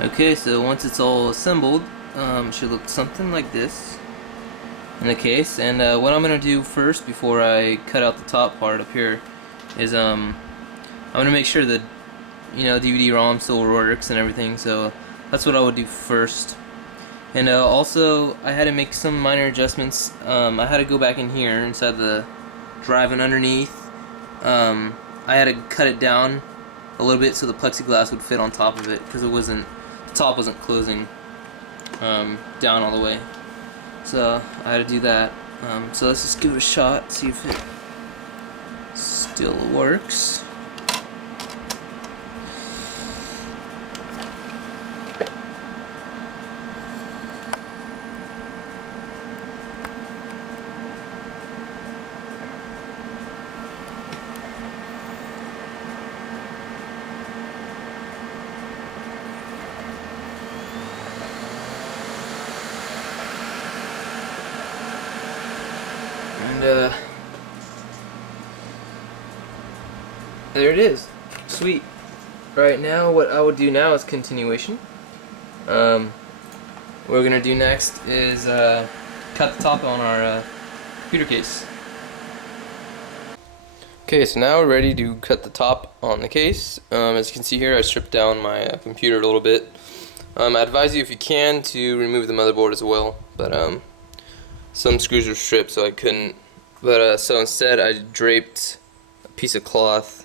Okay, so once it's all assembled, it should look something like this in the case. And what I'm gonna do first, before I cut out the top part up here, is I'm gonna make sure that DVD-ROM still works and everything. So that's what I would do first. And also, I had to make some minor adjustments. I had to go back in here inside the drive and underneath. I had to cut it down a little bit so the plexiglass would fit on top of it, because the top wasn't closing down all the way. So I had to do that. So let's just give it a shot, see if it still works. And there it is. Sweet. Right now, what I would do now is continuation. What we're gonna do next is cut the top on our computer case. Okay, so now we're ready to cut the top on the case. As you can see here, I stripped down my computer a little bit. I advise you, if you can, to remove the motherboard as well, but some screws were stripped, so I couldn't. But so instead, I draped a piece of cloth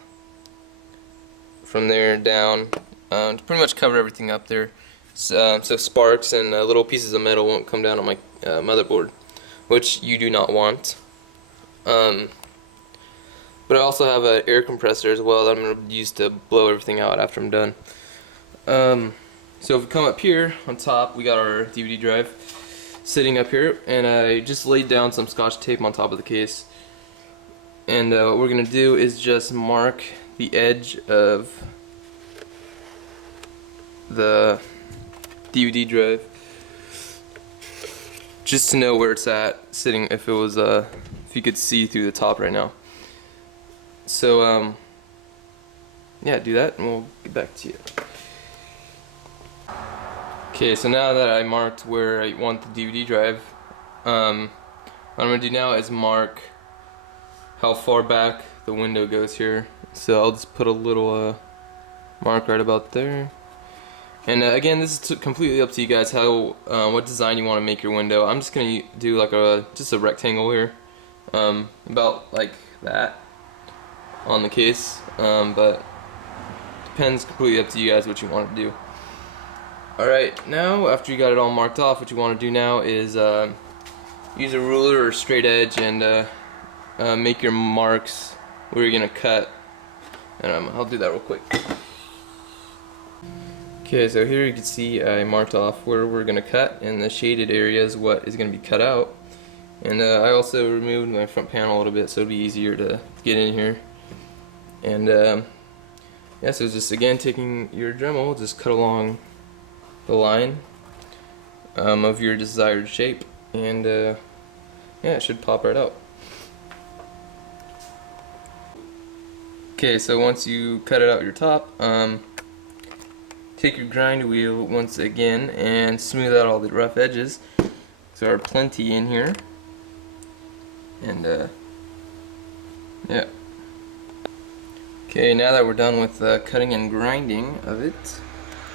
from there down to pretty much cover everything up there, so sparks and little pieces of metal won't come down on my motherboard, which you do not want. But I also have an air compressor as well that I'm going to use to blow everything out after I'm done. So if we come up here on top, we got our DVD drive sitting up here, and I just laid down some Scotch tape on top of the case. And what we're going to do is just mark the edge of the DVD drive, just to know where it's at sitting, if it was if you could see through the top right now. So yeah, do that and we'll get back to you. Okay, so now that I marked where I want the DVD drive, what I'm going to do now is mark how far back the window goes here. So I'll just put a little mark right about there. And again, this is completely up to you guys how what design you want to make your window. I'm just going to do like just a rectangle here, about like that on the case, but depends completely up to you guys what you want to do. Alright, now after you got it all marked off, what you want to do now is use a ruler or straight edge and make your marks where you're going to cut. And I'll do that real quick. Okay, so here you can see I marked off where we're going to cut, and the shaded area is what is going to be cut out. And I also removed my front panel a little bit so it'll be easier to get in here. And yeah, so just again taking your Dremel, just cut along the line of your desired shape, and yeah, it should pop right out. Okay, so once you cut it out your top, take your grind wheel once again and smooth out all the rough edges. So there are plenty in here, and yeah. Okay, now that we're done with cutting and grinding of it,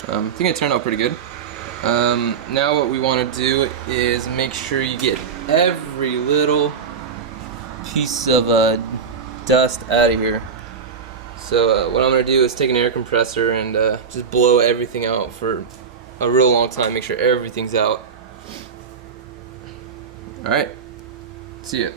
I think it turned out pretty good. Now what we want to do is make sure you get every little piece of dust out of here. So what I'm going to do is take an air compressor and just blow everything out for a real long time, make sure everything's out. Alright, see ya.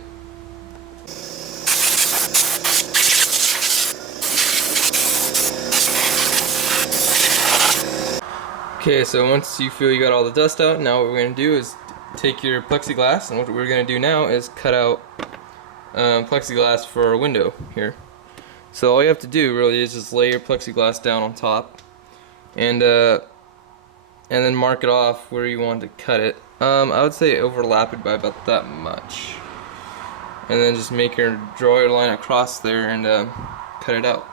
Okay, so once you feel you got all the dust out, now what we're going to do is take your plexiglass, and what we're going to do now is cut out plexiglass for our window here. So all you have to do really is just lay your plexiglass down on top, and then mark it off where you want to cut it. I would say overlap it by about that much, and then just draw your line across there and cut it out.